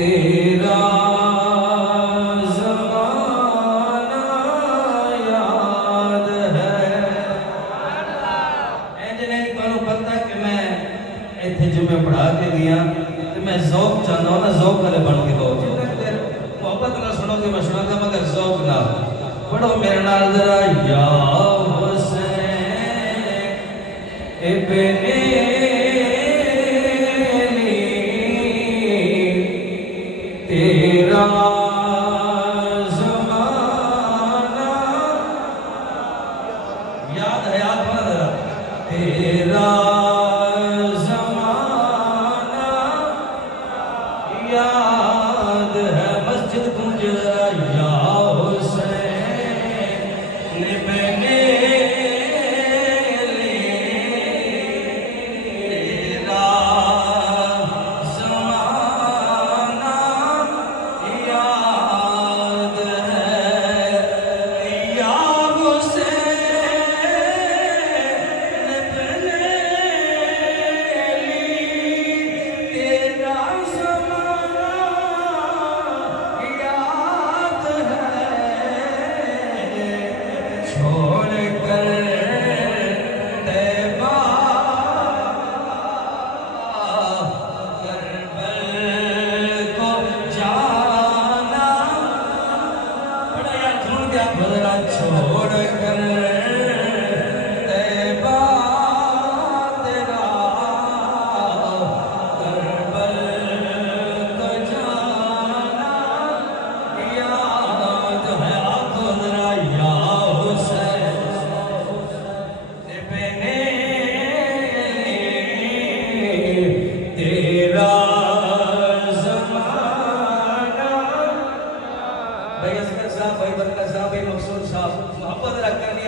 تیرا زمانہ یاد ہے انجنے کو پتہ کہ میں ایتھے جو میں پڑھا کے گیا تو میں ذوق چاہتا ہوں نا ذوق والے بن کے بہت جتنے دیر محبت نہ سنو کہ میں سنا گا مگر ذوق نہ پڑھو میرے نال ذرا یا حسین ابن تیرا زمانہ یاد ہے یاد ہونا ذرا تیرا زمانہ یاد ہے مسجد گونج ذرا یا حسین ابن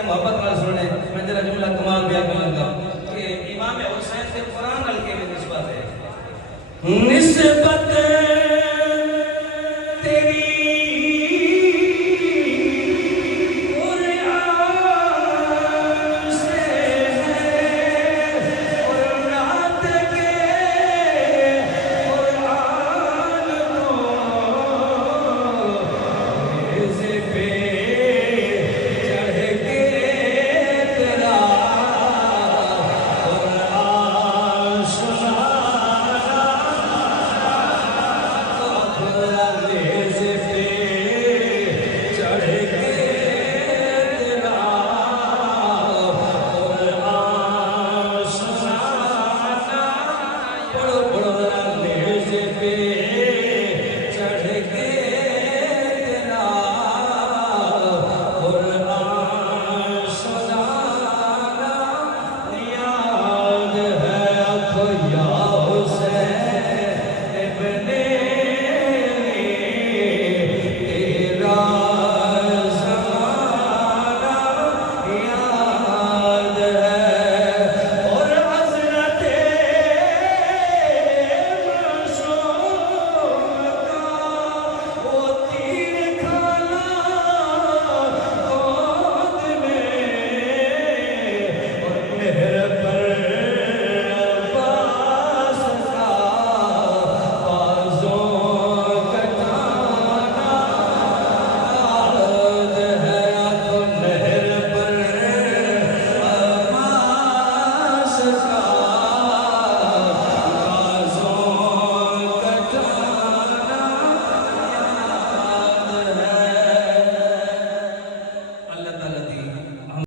محبت نال سننے میں تیرا جملہ کمال بیان کرنے لگا کہ امام حسین سے قرآن نال کے نسبت ہے نسبت